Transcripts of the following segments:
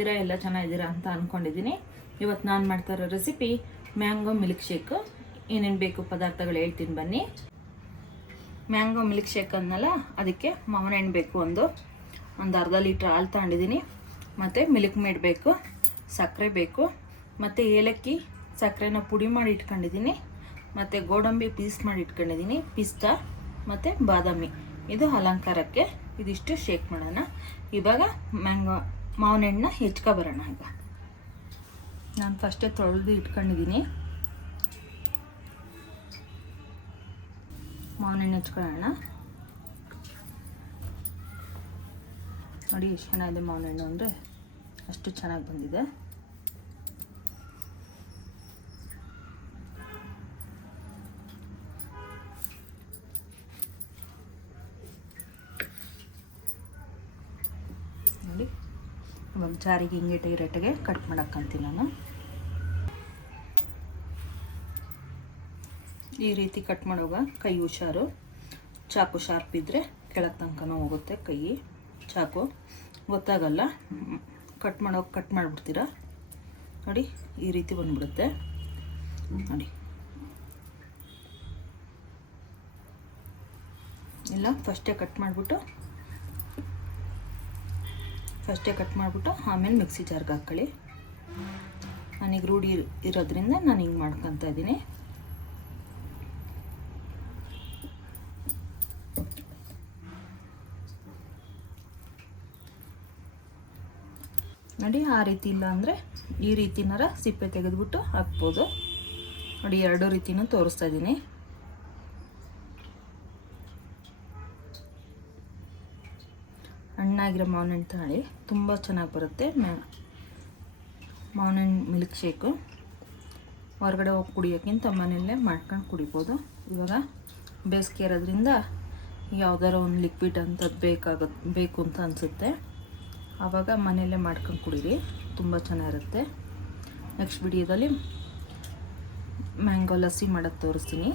ಹೇಗಿದ್ದೀರಾ? ಎಲ್ಲ ಚೆನ್ನಾಗಿದ್ದೀರಾ ಅಂತ ಅಂದ್ಕೊಂಡಿದ್ದೀನಿ. ಇವತ್ತು ನಾನು ಮಾಡ್ತಾ ಇರೋ ರೆಸಿಪಿ ಮ್ಯಾಂಗೋ ಮಿಲ್ಕ್ ಶೇಕ್. ಏನೇನು ಬೇಕು ಪದಾರ್ಥಗಳು ಹೇಳ್ತೀನಿ ಬನ್ನಿ. ಮ್ಯಾಂಗೋ ಮಿಲ್ಕ್ ಶೇಕ್ ಅನ್ನಲ್ಲ, ಅದಕ್ಕೆ ಮಾವಿನ ಹಣ್ಣು ಬೇಕು. ಒಂದು ಅರ್ಧ ಲೀಟ್ರ್ ಹಾಲು ತಗೊಂಡಿದ್ದೀನಿ. ಮತ್ತು ಮಿಲ್ಕ್ ಮೇಡ್ ಬೇಕು, ಸಕ್ಕರೆ ಬೇಕು, ಮತ್ತು ಏಲಕ್ಕಿ ಸಕ್ಕರೆನ ಪುಡಿ ಮಾಡಿ ಇಟ್ಕೊಂಡಿದ್ದೀನಿ. ಮತ್ತು ಗೋಡಂಬಿ ಪೀಸ್ ಮಾಡಿ ಇಟ್ಕೊಂಡಿದ್ದೀನಿ, ಪಿಸ್ತಾ ಮತ್ತು ಬಾದಾಮಿ. ಇದು ಅಲಂಕಾರಕ್ಕೆ. ಇದಿಷ್ಟು ಶೇಕ್ ಮಾಡೋಣ. ಇವಾಗ ಮಾವಿನ ಹಣ್ಣನ್ನ ಹೆಚ್ಕೊಬರೋಣ. ಈಗ ನಾನು ಫಸ್ಟೇ ತೊಳೆದು ಇಟ್ಕೊಂಡಿದ್ದೀನಿ. ಮಾವಿನ ಹಣ್ಣು ಹೆಚ್ಕೊಳ್ಳೋಣ. ನೋಡಿ ಎಷ್ಟು ಚೆನ್ನಾಗಿದೆ ಮಾವಿನ ಹಣ್ಣು, ಅಂದರೆ ಅಷ್ಟು ಚೆನ್ನಾಗಿ ಬಂದಿದೆ. ನೋಡಿ ಇವಾಗ ಜಾರಿಗೆ ಹಿಂಗೆ ರೇಟಿಗೆ ಕಟ್ ಮಾಡೋಕ್ಕಂತೀನಿ ನಾನು. ಈ ರೀತಿ ಕಟ್ ಮಾಡುವಾಗ ಕೈ ಹುಷಾರು. ಚಾಕು ಶಾರ್ಪ್ ಇದ್ದರೆ ಕೆಳಗೆ ತನಕನೂ ಹೋಗುತ್ತೆ ಕೈ. ಚಾಕು ಗೊತ್ತಾಗಲ್ಲ, ಕಟ್ ಮಾಡಿಬಿಡ್ತೀರಾ. ನೋಡಿ ಈ ರೀತಿ ಬಂದ್ಬಿಡುತ್ತೆ. ನೋಡಿ ಇಲ್ಲ, ಫಸ್ಟೇ ಕಟ್ ಮಾಡಿಬಿಟ್ಟು ಆಮೇಲೆ ಮಿಕ್ಸಿ ಜಾರ್ಗೆ ಹಾಕ್ಕೊಳ್ಳಿ. ನನಗೆ ರೂಢಿ ಇರೋದ್ರಿಂದ ನಾನು ಹಿಂಗೆ ಮಾಡ್ಕೊತಾ ಇದ್ದೀನಿ. ನೋಡಿ ಆ ರೀತಿ ಇಲ್ಲ ಅಂದರೆ ಈ ರೀತಿನಾರ ಸಿಪ್ಪೆ ತೆಗೆದುಬಿಟ್ಟು ಹಾಕ್ಬೋದು. ನೋಡಿ ಎರಡೂ ರೀತಿನೂ ತೋರಿಸ್ತಾ ಇದ್ದೀನಿ. ಹಣ್ಣಾಗಿರೋ ಮಾವಿನ ಹಣ್ಣು ತಗೊಳ್ಳಿ, ತುಂಬ ಚೆನ್ನಾಗಿ ಬರುತ್ತೆ ಮಾವಿನ ಹಣ್ಣು ಮಿಲ್ಕ್ ಶೇಕು. ಹೊರಗಡೆ ಹೋಗಿ ಕುಡಿಯೋಕ್ಕಿಂತ ಮನೆಯಲ್ಲೇ ಮಾಡ್ಕೊಂಡು ಕುಡಿಬೋದು. ಇವಾಗ ಬೇಸಿಗೆ ಇರೋದ್ರಿಂದ ಯಾವುದಾರ ಒಂದು ಲಿಕ್ವಿಡ್ ಅಂಥದ್ದು ಬೇಕು ಅಂತ ಅನಿಸುತ್ತೆ. ಆವಾಗ ಮನೆಯಲ್ಲೇ ಮಾಡ್ಕೊಂಡು ಕುಡೀರಿ, ತುಂಬ ಚೆನ್ನಾಗಿರುತ್ತೆ. ನೆಕ್ಸ್ಟ್ ವಿಡಿಯೋದಲ್ಲಿ ಮ್ಯಾಂಗೋ ಲಸ್ಸಿ ಮಾಡೋದು ತೋರಿಸ್ತೀನಿ.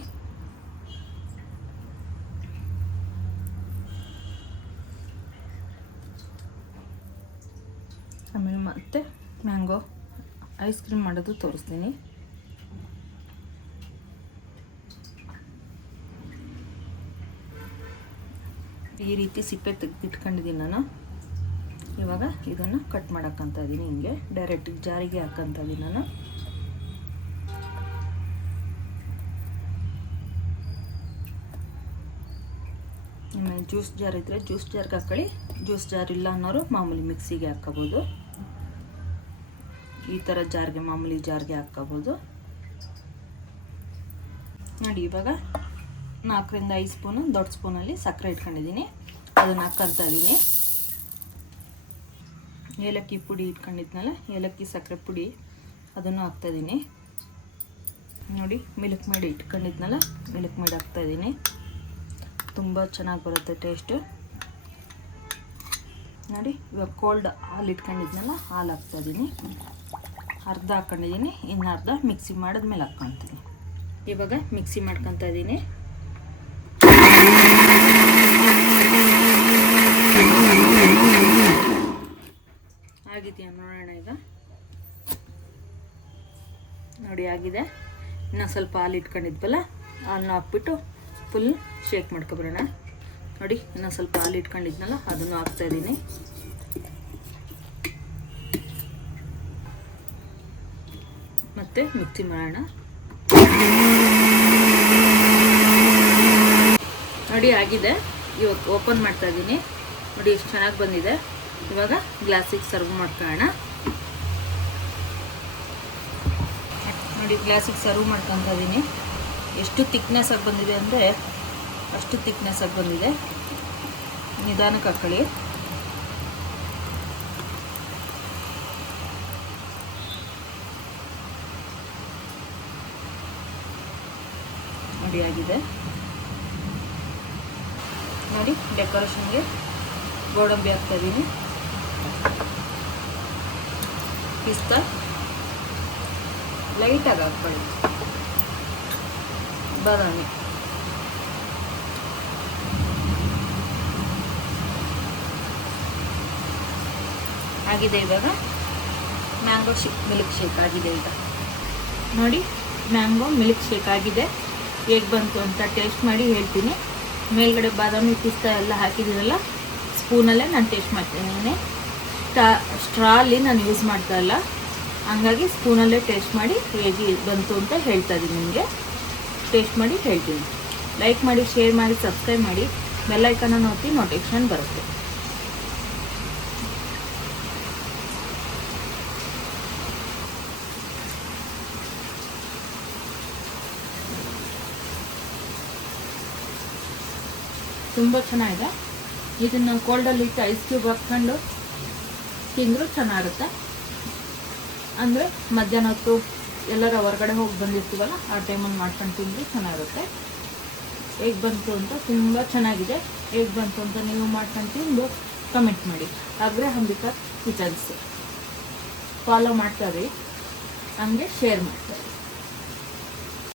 ಆಮೇಲೆ ಮತ್ತೆ ಮ್ಯಾಂಗೋ ಐಸ್ ಕ್ರೀಮ್ ಮಾಡೋದು ತೋರಿಸ್ತೀನಿ. ಈ ರೀತಿ ಸಿಪ್ಪೆ ತೆಗೆದಿಟ್ಕೊಂಡಿದ್ದೀನಿ ನಾನು. ಇವಾಗ ಇದನ್ನು ಕಟ್ ಮಾಡೋಕ್ಕಂತ ಇದ್ದೀನಿ. ಹಿಂಗೆ ಡೈರೆಕ್ಟ್ ಜಾರಿಗೆ ಹಾಕಂತ ಇದ್ದೀನಿ ನಾನು. ಆಮೇಲೆ ಜ್ಯೂಸ್ ಜಾರ್ ಇದ್ದರೆ ಜ್ಯೂಸ್ ಜಾರ್ಗೆ ಹಾಕ್ಕೊಳ್ಳಿ. ಜ್ಯೂಸ್ ಜಾರ್ ಇಲ್ಲ ಅನ್ನೋರು ಮಾಮೂಲಿ ಮಿಕ್ಸಿಗೆ ಹಾಕ್ಕೋಬೋದು. ಈ ಥರ ಜಾರ್ಗೆ, ಮಾಮೂಲಿ ಜಾರ್ಗೆ ಹಾಕ್ಕೋಬೋದು. ನೋಡಿ ಇವಾಗ 4 ರಿಂದ 5 ಸ್ಪೂನು ದೊಡ್ಡ ಸ್ಪೂನಲ್ಲಿ ಸಕ್ಕರೆ ಇಟ್ಕೊಂಡಿದ್ದೀನಿ. ಅದನ್ನು ಹಾಕ್ಕಂತ ಇದ್ದೀನಿ. ಏಲಕ್ಕಿ ಪುಡಿ ಇಟ್ಕೊಂಡಿದ್ನಲ್ಲ, ಏಲಕ್ಕಿ ಸಕ್ಕರೆ ಪುಡಿ ಅದನ್ನು ಹಾಕ್ತಾಯಿದ್ದೀನಿ. ನೋಡಿ ಮಿಲ್ಕ್ ಮೇಡ್ ಇಟ್ಕೊಂಡಿದ್ನಲ್ಲ, ಮಿಲ್ಕ್ ಮೇಡ್ ಹಾಕ್ತಾಯಿದ್ದೀನಿ. ತುಂಬ ಚೆನ್ನಾಗಿ ಬರುತ್ತೆ ಟೇಸ್ಟು. ನೋಡಿ ಇವಾಗ ಕೋಲ್ಡ್ ಹಾಲು ಇಟ್ಕೊಂಡಿದ್ನಲ್ಲ, ಹಾಲು ಹಾಕ್ತಾಯಿದ್ದೀನಿ. ಅರ್ಧ ಹಾಕ್ಕೊಂಡಿದ್ದೀನಿ, ಇನ್ನು ಅರ್ಧ ಮಿಕ್ಸಿ ಮಾಡಿದ್ಮೇಲೆ ಹಾಕ್ಕೊತೀನಿ. ಇವಾಗ ಮಿಕ್ಸಿ ಮಾಡ್ಕೊತಾ ಇದ್ದೀನಿ. ಆಗಿದೆಯಾ ನೋಡೋಣ ಈಗ. ನೋಡಿ ಆಗಿದೆ. ಇನ್ನು ಸ್ವಲ್ಪ ಹಾಲು ಇಟ್ಕೊಂಡಿದ್ವಲ್ಲ, ಹಾಲನ್ನ ಹಾಕ್ಬಿಟ್ಟು ಫುಲ್ ಶೇಕ್ ಮಾಡ್ಕೊಬರೋಣ. ನೋಡಿ ಇನ್ನು ಸ್ವಲ್ಪ ಹಾಲು ಇಟ್ಕೊಂಡಿದ್ನಲ್ಲ, ಅದನ್ನು ಹಾಕ್ತಾಯಿದ್ದೀನಿ. ಮತ್ತೆ ಮಿಕ್ಸಿ ಮಾಡೋಣ. ನೋಡಿ ಆಗಿದೆ. ಇವಾಗ ಓಪನ್ ಮಾಡ್ತಾ ಇದ್ದೀನಿ. ನೋಡಿ ಎಷ್ಟು ಚೆನ್ನಾಗಿ ಬಂದಿದೆ. ಇವಾಗ ಗ್ಲಾಸಿಗೆ ಸರ್ವ್ ಮಾಡ್ಕೊಳ್ಳೋಣ. ನೋಡಿ ಗ್ಲಾಸಿಗೆ ಸರ್ವ್ ಮಾಡ್ಕೊತಾ ಇದ್ದೀನಿ. ಎಷ್ಟು ತಿಕ್ನೆಸ್ ಆಗಿ ಬಂದಿದೆ ಅಂದರೆ ಅಷ್ಟು ತಿಕ್ನೆಸ್ ಆಗಿ ಬಂದಿದೆ. ನಿಧಾನಕ್ಕೆ ಹಾಕ್ಕೊಳ್ಳಿ. ನೋಡಿ ಆಗಿದೆ. ನೋಡಿ ಡೆಕೋರೇಷನ್ಗೆ ಗೋಡಂಬಿ ಹಾಕ್ತಾಯಿದ್ದೀನಿ, ಪಿಸ್ತಾ ಲೈಟಾಗಿ ಹಾಕ್ಕೊಳ್ಳಿ, ಬಾದಾಮಿ. ಆಗಿದೆ. ಇವಾಗ ಮ್ಯಾಂಗೋ ಮಿಲ್ಕ್ ಶೇಕ್ ಆಗಿದೆ. ಈಗ ನೋಡಿ, ಮ್ಯಾಂಗೋ ಮಿಲ್ಕ್ ಶೇಕ್ ಆಗಿದೆ. ಹೇಗೆ ಬಂತು ಅಂತ ಟೇಸ್ಟ್ ಮಾಡಿ ಹೇಳ್ತೀನಿ. ಮೇಲ್ಗಡೆ ಬಾದಾಮಿ ಪಿಸ್ತಾ ಎಲ್ಲ ಹಾಕಿದ್ದೀನಲ್ಲ, ಸ್ಪೂನಲ್ಲೇ ನಾನು ಟೇಸ್ಟ್ ಮಾಡ್ತೀನಿ. ಸ್ಟ್ರಾಲಿ ನಾನು ಯೂಸ್ ಮಾಡ್ತಾ ಇಲ್ಲ, ಹಂಗಾಗಿ ಸ್ಪೂನಲ್ಲೇ ಟೇಸ್ಟ್ ಮಾಡಿ ಹೇಗೆ ಬಂತು ಅಂತ ಹೇಳ್ತಾ ಇದ್ದೀನಿ. ನಿಮಗೆ ಟೇಸ್ಟ್ ಮಾಡಿ ಹೇಳ್ತೀನಿ. ಲೈಕ್ ಮಾಡಿ, ಶೇರ್ ಮಾಡಿ, ಸಬ್ಸ್ಕ್ರೈಬ್ ಮಾಡಿ, ಬೆಲ್ ಐಕಾನನ್ನು ಒತ್ತಿ ನೋಟಿಫಿಕೇಶನ್ ಬರುತ್ತೆ. ತುಂಬ ಚೆನ್ನಾಗಿದೆ. ಇದನ್ನು ಕೋಲ್ಡಲ್ಲಿ ಇಟ್ಟು ಐಸ್ ಕ್ಯೂಬ್ ಹಾಕ್ಕೊಂಡು ತಿಂದರೂ ಚೆನ್ನಾಗಿರುತ್ತೆ. ಅಂದರೆ ಮಧ್ಯಾಹ್ನ ಹೊತ್ತು ಎಲ್ಲರ ಹೊರಗಡೆ ಹೋಗಿ ಬಂದಿರ್ತೀವಲ್ಲ, ಆ ಟೈಮಲ್ಲಿ ಮಾಡ್ಕೊಂಡು ತಿಂದರೆ ಚೆನ್ನಾಗಿರುತ್ತೆ. ಹೇಗೆ ಬಂತು ಅಂತ ತುಂಬ ಚೆನ್ನಾಗಿದೆ. ಹೇಗೆ ಬಂತು ಅಂತ ನೀವು ಮಾಡ್ಕೊಂಡು ತಿಂದು ಕಮೆಂಟ್ ಮಾಡಿ. ಅಗ್ರಹಾಂಬಿಕಾ ಕಿಚನ್ಸ್ ಫಾಲೋ ಮಾಡ್ತಾರೆ, ಹಂಗೆ ಶೇರ್ ಮಾಡ್ತಾರೆ.